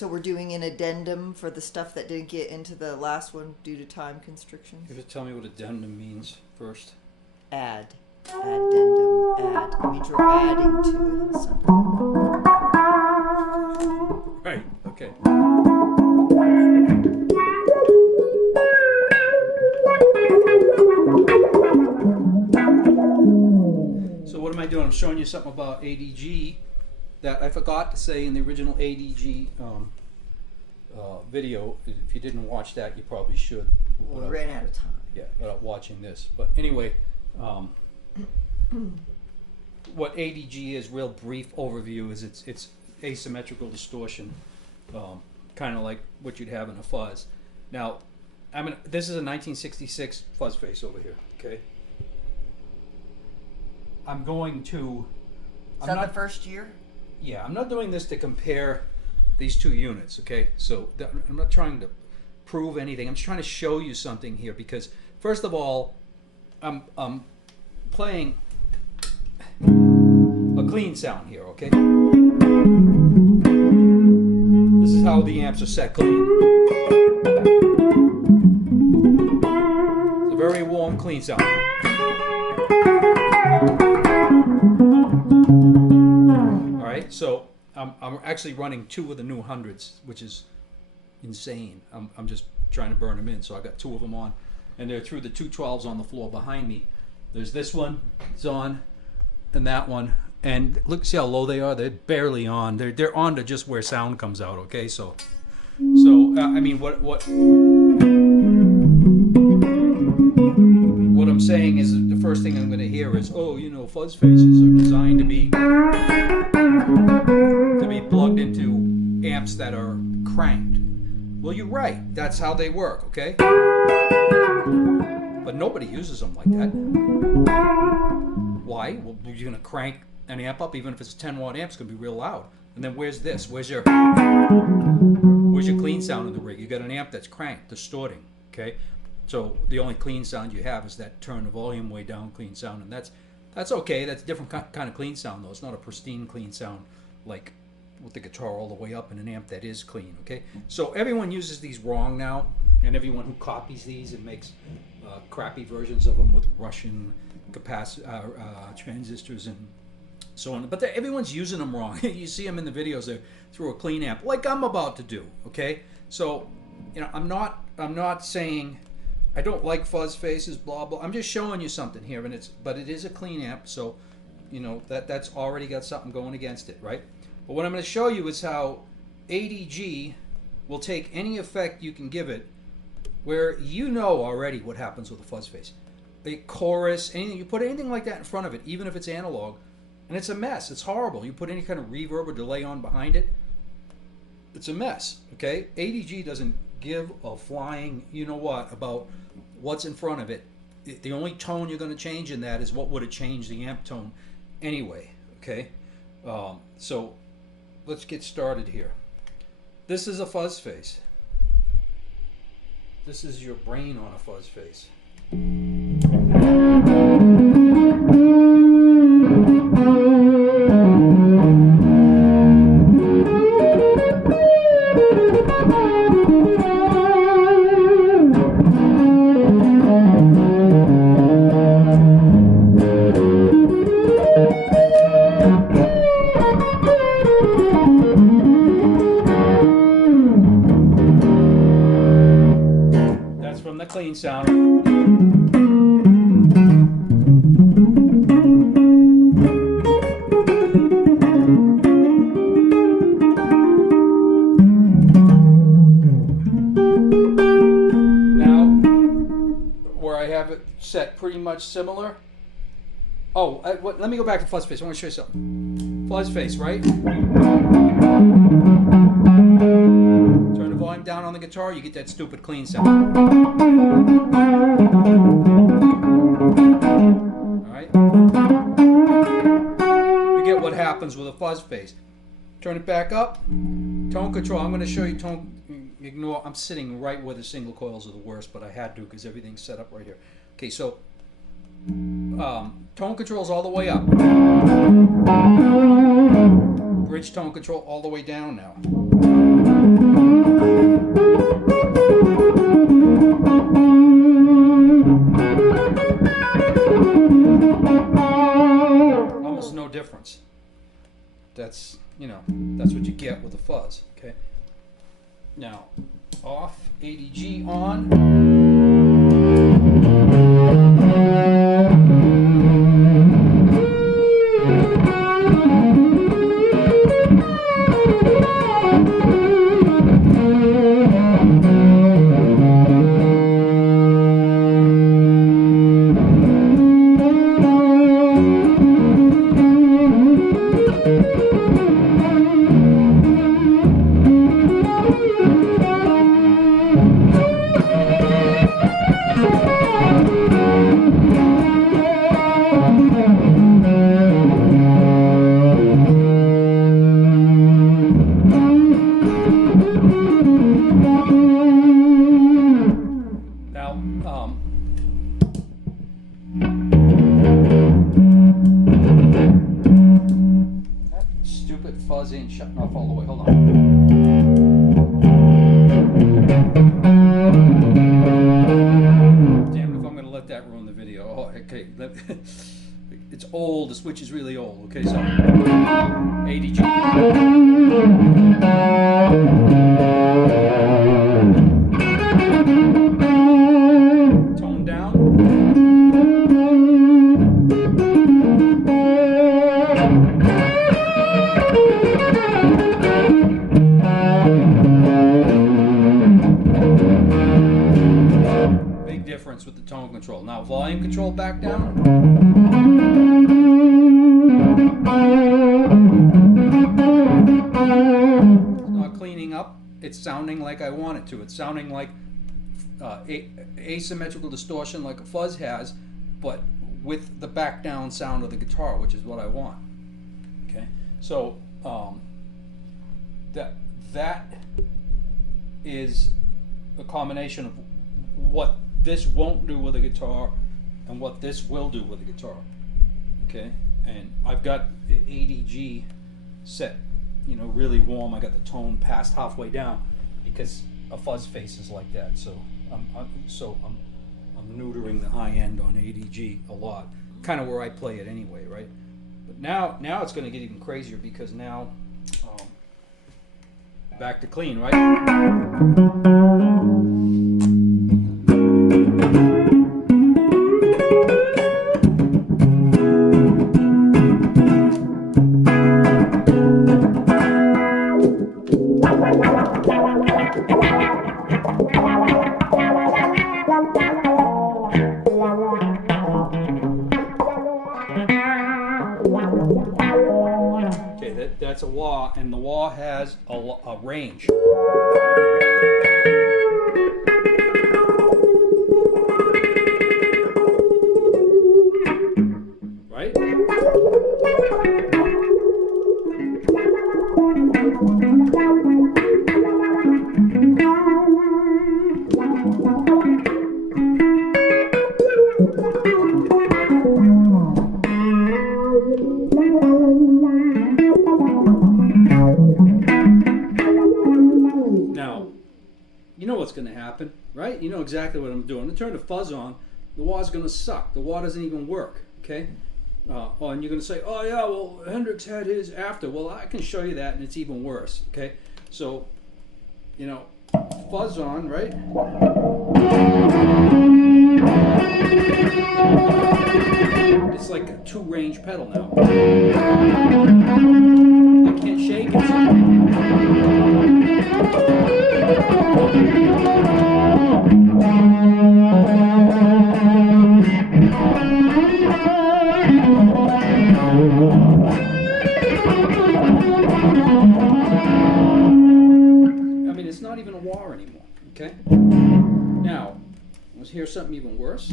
So we're doing an addendum for the stuff that didn't get into the last one due to time constrictions. You have to tell me what addendum means first. Add. Addendum. Add. It means you're adding to it something. Right, okay. So what am I doing? I'm showing you something about ADG that I forgot to say in the original ADG video. If you didn't watch that, you probably should. Well, we ran out of time. Yeah, without watching this. But anyway, what ADG is, real brief overview, is it's asymmetrical distortion, kind of like what you'd have in a fuzz. Now, this is a 1966 fuzz face over here, okay? I'm going to... Is that the first year? Yeah, I'm not doing this to compare these two units, okay? So I'm not trying to prove anything. I'm just trying to show you something here because, first of all, I'm playing a clean sound here, okay? This is how the amps are set clean. It's a very warm, clean sound. Alright, so I'm actually running 2 of the new 100s, which is insane. I'm just trying to burn them in, so I got 2 of them on. And they're through the 212s on the floor behind me. There's this one, it's on, and that one. And look, see how low they are? They're barely on. They're on to just where sound comes out, okay? So I mean, what I'm saying is the first thing I'm going to hear is, oh, you know, fuzz faces are designed to be plugged into amps that are cranked. Well, you're right. That's how they work, okay? But nobody uses them like that. Why? Well, you're going to crank an amp up, even if it's a 10-watt amp, it's going to be real loud. And then where's this? Where's your clean sound in the rig? You got an amp that's cranked, distorting, okay? So the only clean sound you have is that turn the volume way down clean sound, and that's okay. That's a different kind of clean sound, though. It's not a pristine clean sound like with the guitar all the way up in an amp that is clean, okay? So everyone uses these wrong now, and everyone who copies these and makes crappy versions of them with Russian transistors and so on. But everyone's using them wrong. You see them in the videos. They're through a clean amp, like I'm about to do, okay? So, you know, I'm not saying I don't like fuzz faces, blah blah. I'm just showing you something here, and but it is a clean amp, so you know that's already got something going against it, right? But what I'm going to show you is how ADG will take any effect you can give it, where you know already what happens with a fuzz face. A chorus, anything, you put anything like that in front of it, even if it's analog, and it's a mess. It's horrible. You put any kind of reverb or delay on behind it, it's a mess, okay? ADG doesn't give a flying you know what about what's in front of it. The only tone you're going to change in that is what would have changed the amp tone anyway, okay? So let's get started here. This is a fuzz face. This is your brain on a fuzz face. Clean sound. Now, where I have it set pretty much similar. Oh, let me go back to fuzz face. I want to show you something. Fuzz face, right? Turn the volume down on the guitar, you get that stupid clean sound. Alright? You get what happens with a fuzz face. Turn it back up. Tone control. I'm going to show you tone. Ignore. I'm sitting right where the single coils are the worst, but I had to because everything's set up right here. Okay, so tone control's all the way up. Bridge tone control all the way down now. Almost no difference. That's, you know, that's what you get with a fuzz, okay? Now, off, ADG on. That stupid fuzz ain't shutting off all the way. Hold on. Damn, if I'm going to let that ruin the video. Oh, okay. It's old. The switch is really old. Okay, so ADG. Tone down. Big difference with the tone control. Now volume control back down. It's not cleaning up. It's sounding like I want it to. It's sounding like asymmetrical distortion like a fuzz has, but with the back down sound of the guitar, which is what I want. Okay, so that is a combination of what this won't do with a guitar and what this will do with a guitar. Okay, and I've got the ADG set, you know, really warm. I got the tone past halfway down because a fuzz face is like that. So I'm neutering the high end on ADG a lot, kind of where I play it anyway, right? But now it's going to get even crazier because now back to clean, right? Okay, that's a wah, and the wah has a range. Right? Now, you know what's going to happen, right? You know exactly what I'm doing. To turn the fuzz on, the wah's going to suck. The wah doesn't even work, okay? Oh, and you're going to say, oh yeah, well, Hendrix had his after. Well, I can show you that, and it's even worse, okay? So, you know, fuzz on, right? It's like a two-range pedal now. I can't shake it. I mean, it's not even a wah anymore, okay? Now, let's hear something even worse.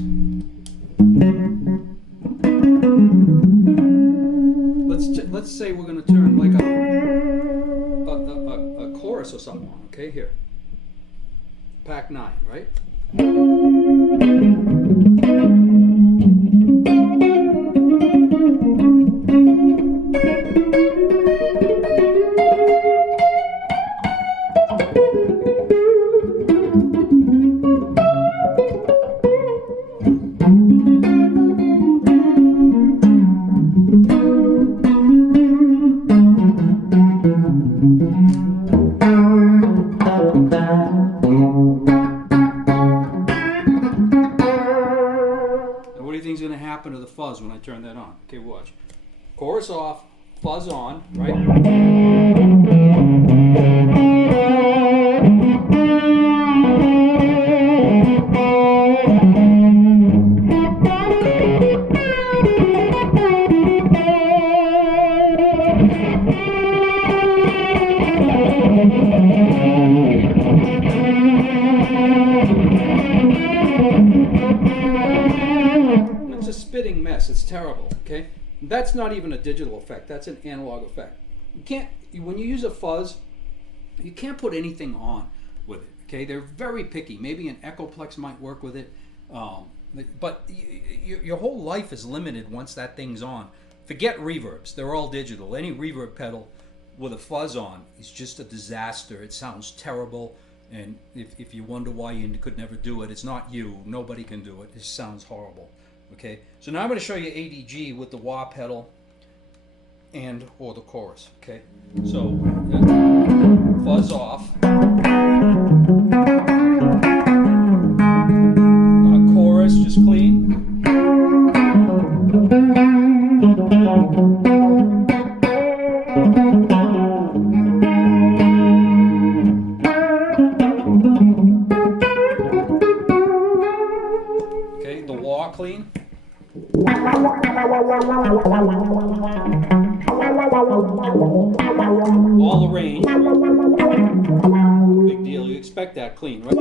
Let's say we're going to turn like a chorus or something on, okay? Here. Pack 9, right? What do you think is going to happen to the fuzz when I turn that on? Okay, watch. Chorus off, fuzz on, right? It's a spitting mess. It's terrible, okay? That's not even a digital effect. That's an analog effect. You can't, when you use a fuzz, you can't put anything on with it, okay? They're very picky. Maybe an Echoplex might work with it, but your whole life is limited once that thing's on. Forget reverbs. They're all digital. Any reverb pedal with a fuzz on is just a disaster. It sounds terrible, and if you wonder why you could never do it, it's not you. Nobody can do it. It sounds horrible. Okay, so now I'm going to show you ADG with the wah pedal or the chorus. Okay, so fuzz off, chorus just clean. Okay, the wah clean. All the range. Big deal. You expect that clean, right?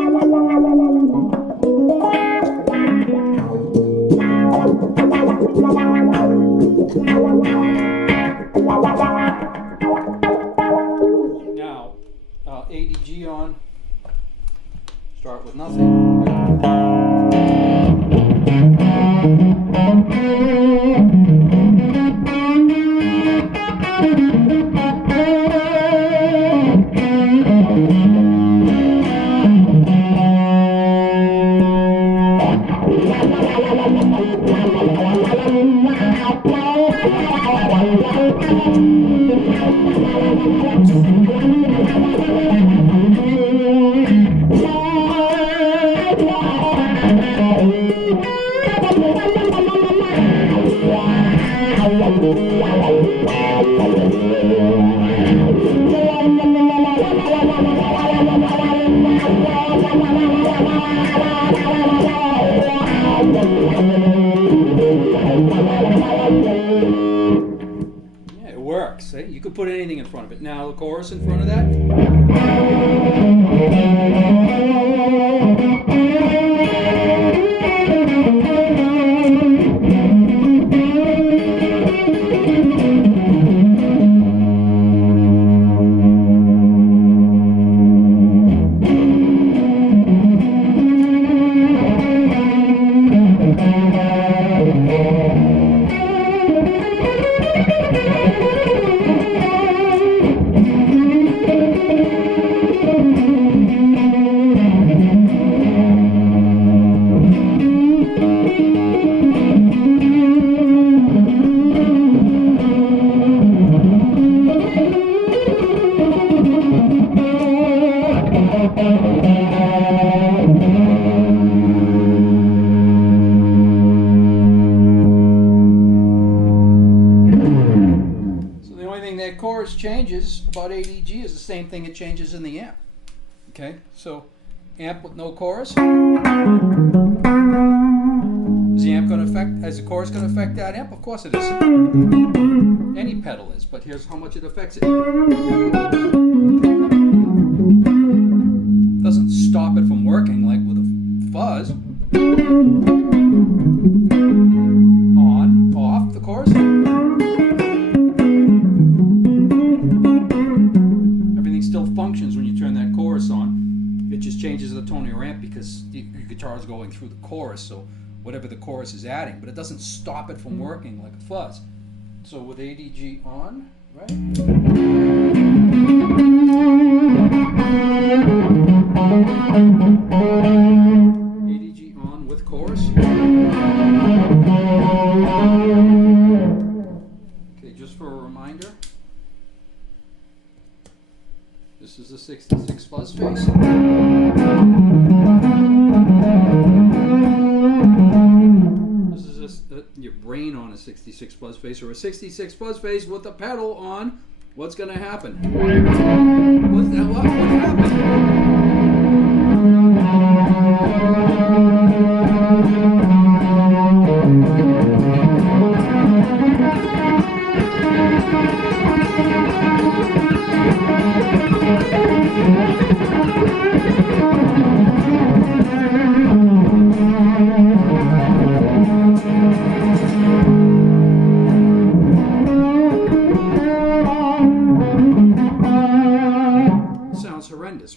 Now, ADG on. Start with nothing. Yeah, it works. Eh? You could put anything in front of it. Now the chorus in front of that. Chorus changes about ADG is the same thing it changes in the amp. Okay, so amp with no chorus. Is the amp going to affect? Is the chorus going to affect that amp? Of course it is. Any pedal is, but here's how much it affects it. Doesn't stop it from working like with a fuzz. On, off the chorus. Functions when you turn that chorus on. It just changes the tone of your amp because your guitar is going through the chorus, so whatever the chorus is adding, but it doesn't stop it from working like a fuzz. So with ADG on, right? ADG on with chorus. Okay, just for a reminder. This is a 66 fuzz face. This is just your brain on a 66 fuzz face, or a 66 fuzz face with a pedal on. What's going to happen? What happened?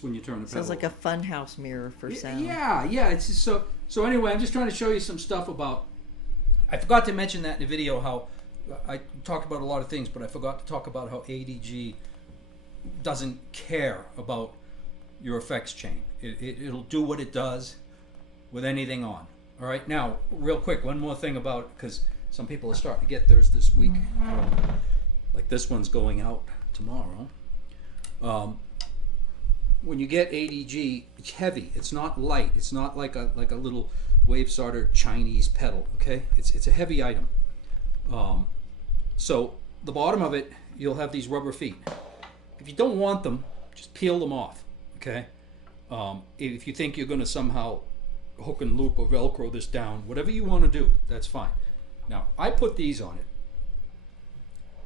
When you turn the pedal. Sounds like a funhouse mirror for sound. Yeah. It's just so anyway, I'm just trying to show you some stuff about. I forgot to mention that in the video how I talked about a lot of things, but I forgot to talk about how ADG doesn't care about your effects chain. It'll do what it does with anything on. All right. Now, real quick, one more thing about, because some people are starting to get theirs this week. Like this one's going out tomorrow. When you get ADG, it's heavy. It's not light. It's not like a little wave starter Chinese pedal. Okay, it's a heavy item. So the bottom of it, you'll have these rubber feet. If you don't want them, just peel them off. Okay. If you think you're going to somehow hook and loop or Velcro this down, whatever you want to do, that's fine. Now I put these on it.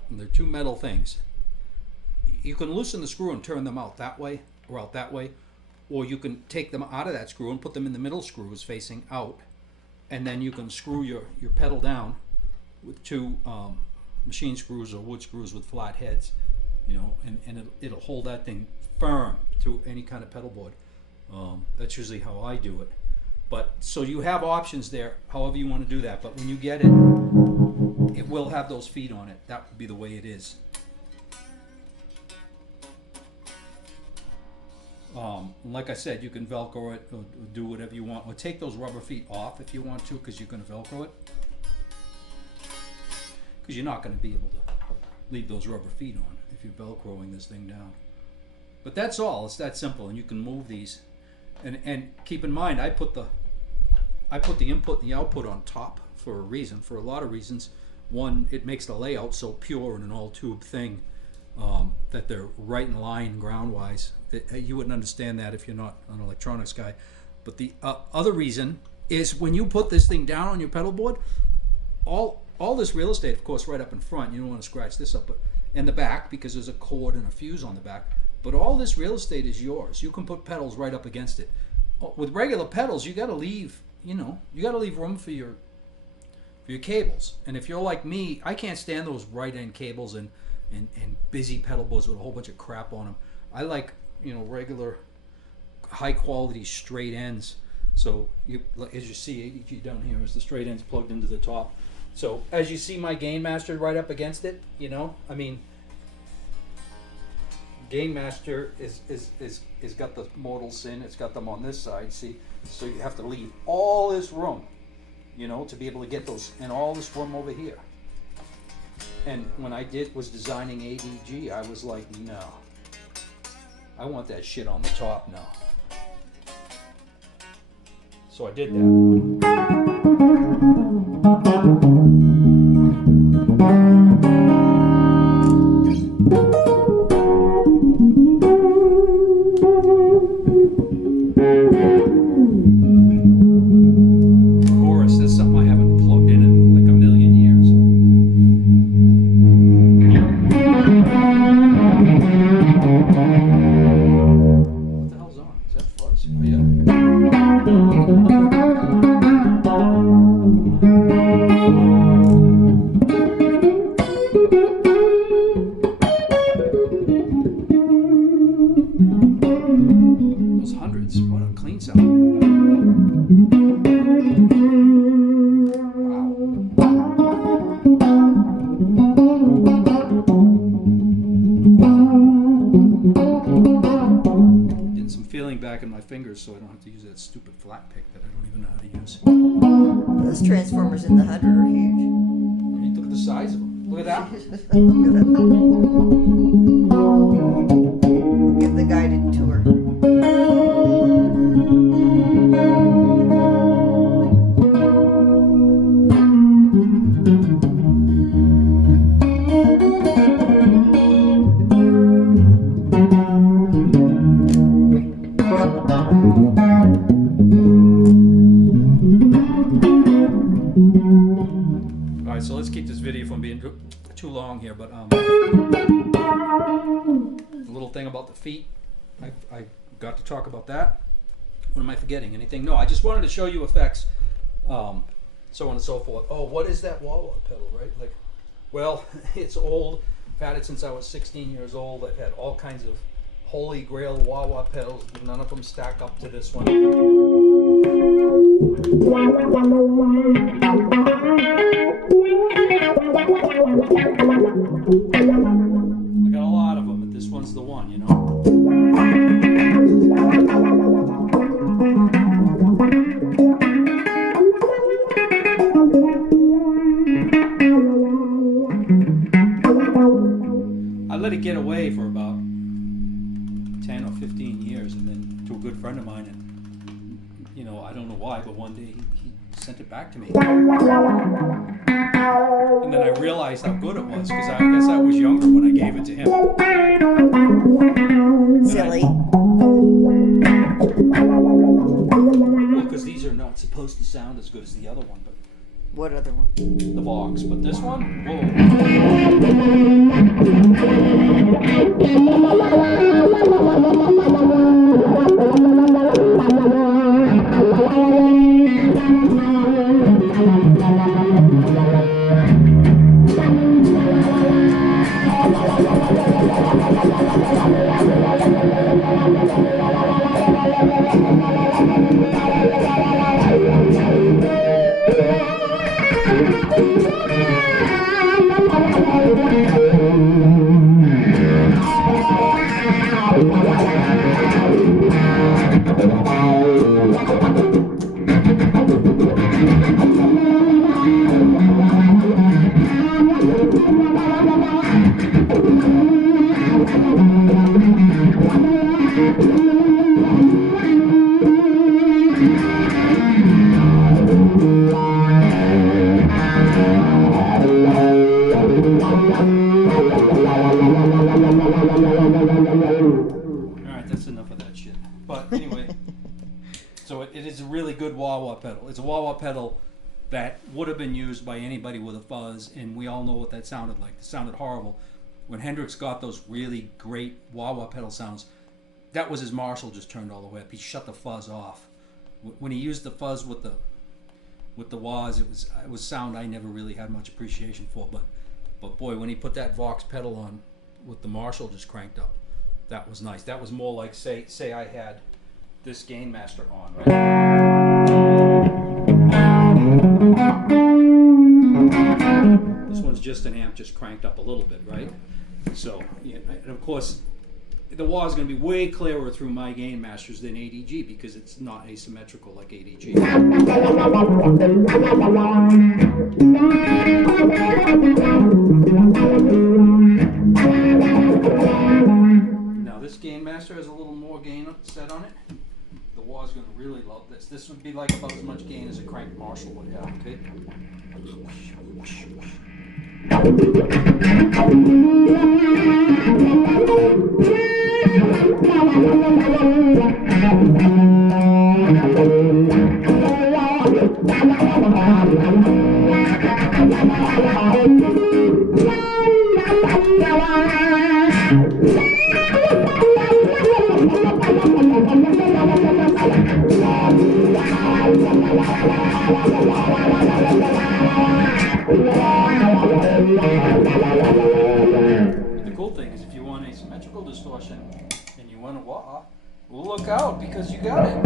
And they're two metal things. You can loosen the screw and turn them out that way or out that way, or you can take them out of that screw and put them in the middle screws facing out, and then you can screw your pedal down with two machine screws or wood screws with flat heads, you know, and it'll hold that thing firm to any kind of pedal board. That's usually how I do it. But so you have options there, however you want to do that. But when you get it, it will have those feet on it. That would be the way it is. Like I said, you can Velcro it or do whatever you want, or take those rubber feet off if you want to, because you're going to Velcro it. Because you're not going to be able to leave those rubber feet on if you're Velcroing this thing down. But that's all. It's that simple, and you can move these. And keep in mind, I put the input and the output on top for a reason, for a lot of reasons. One, it makes the layout so pure in an all-tube thing that they're right in line ground-wise. You wouldn't understand that if you're not an electronics guy. But the other reason is when you put this thing down on your pedal board, all this real estate, of course, right up in front, you don't want to scratch this up, but in the back, because there's a cord and a fuse on the back, but all this real estate is yours. You can put pedals right up against it. With regular pedals, you got to leave, you got to leave room for your cables. And if you're like me, I can't stand those right end cables and busy pedal boards with a whole bunch of crap on them. I like, regular high quality straight ends. So as you see, ADG down here is the straight ends plugged into the top. So as you see my Gain Master right up against it, Gain Master is got the modals in. It's got them on this side. See, so you have to leave all this room, to be able to get those, and all this room over here. And when I was designing ADG, I was like, no, I want that shit on the top now. So I did that. Chorus, that's something I haven't plugged in like a million years. What the hell's on? Is that Fuzz? Oh yeah. Those hundreds, what a clean sound. Back in my fingers so I don't have to use that stupid flat pick that I don't even know how to use. Those transformers in the 100 are huge. Look at the size of them. Look at that. Give the the guided tour. Alright, so let's keep this video from being too long here, but the little thing about the feet, I got to talk about that. What am I forgetting? Anything? No, I just wanted to show you effects, so on and so forth. Oh, what is that wah-wah pedal, right? Like, well, it's old. I've had it since I was 16 years old. I've had all kinds of holy grail wah-wah pedals. None of them stack up to this one. I got a lot of them, but this one's the one, you know. I let it get away for about 10 or 15 years, and then to a good friend of mine, and you know, I don't know why, but one day he sent it back to me. And then I realized how good it was, because I guess I was younger when I gave it to him. Silly. Well, because these are not supposed to sound as good as the other one, but What other one? the Vox. But this one, whoa. Alright, that's enough of that shit. But anyway, so it is a really good wah-wah pedal. It's a wah-wah pedal that would have been used by anybody with a fuzz, and we all know what that sounded like. It sounded horrible. When Hendrix got those really great wah-wah pedal sounds, that was his Marshall just turned all the way up. He shut the fuzz off. When he used the fuzz with the wahs, it was sound I never really had much appreciation for. But boy, when he put that Vox pedal on with the Marshall just cranked up, that was nice. That was more like say I had this gain master on, right? This one's just an amp just cranked up a little bit, right? So, yeah, and of course, the wah is going to be way clearer through my gain masters than ADG because it's not asymmetrical like ADG. Now this gain master has a little more gain set on it. The wah is going to really love this. This would be like about as much gain as a cranked Marshall would have, okay? The cool thing is if you want asymmetrical distortion and you want a wah, well, look out because you got it.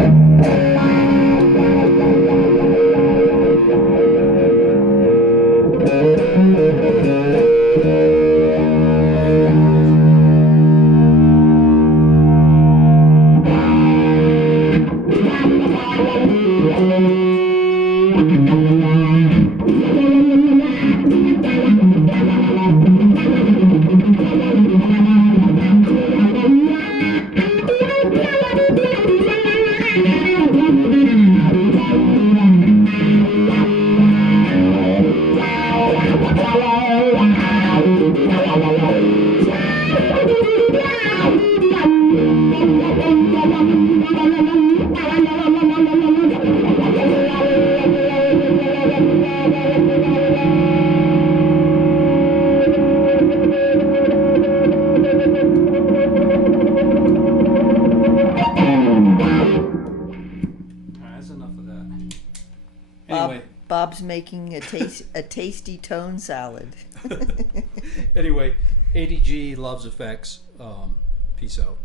That's enough of that. Bob, Anyway. Bob's making a tasty tone salad. Anyway, ADG loves effects. Peace out.